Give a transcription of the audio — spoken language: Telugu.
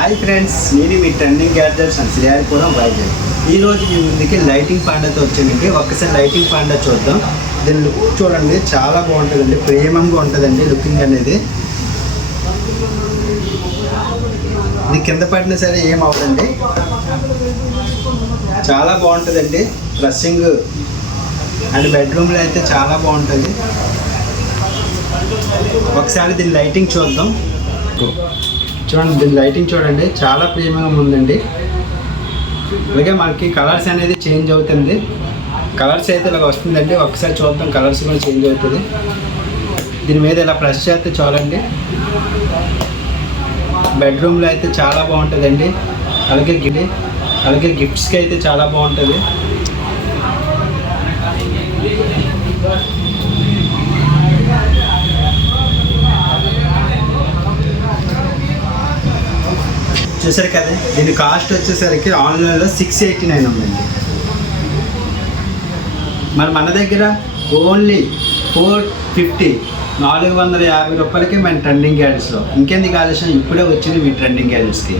హాయ్ ఫ్రెండ్స్, నేను మీ trending gadgets and Sriharipuram Vizag. ఈరోజు మీ ముందుకి లైటింగ్ పాండాతో వచ్చానండి. ఒక్కసారి లైటింగ్ పాండా చూద్దాం. దీని లుక్ చూడండి, చాలా బాగుంటుందండి, ప్రేమంగా ఉంటుందండి లుకింగ్ అనేది. ఇది కింద పడినా సరే ఏం అవ్వదండి, చాలా బాగుంటుందండి. డ్రెస్సింగ్ అండ్ బెడ్రూమ్లో అయితే చాలా బాగుంటుంది. ఒకసారి దీని లైటింగ్ చూద్దాం. చూడండి, దీని లైటింగ్ చూడండి, చాలా ప్రీమియంగా ఉందండి. అలాగే మనకి కలర్స్ అనేది చేంజ్ అవుతుంది. కలర్స్ అయితే ఇలాగ వస్తుందండి. ఒకసారి చూద్దాం, కలర్స్ కూడా చేంజ్ అవుతుంది. దీని మీద ఇలా ప్రెస్ చేస్తే చూడండి, బెడ్రూమ్లో అయితే చాలా బాగుంటుందండి. అలాగే గిఫ్ట్స్కి అయితే చాలా బాగుంటుంది. చూసారు కదా, దీని కాస్ట్ వచ్చేసరికి ఆన్లైన్లో 689 ఉందండి. మరి మన దగ్గర ఓన్లీ 450 450 రూపాయలకి మన ట్రెండింగ్ గ్యాడ్జెట్స్లో. ఇంకెందుకు ఆలస్యం, ఇప్పుడే వచ్చింది మీ ట్రెండింగ్ గ్యాడ్జెట్స్కి.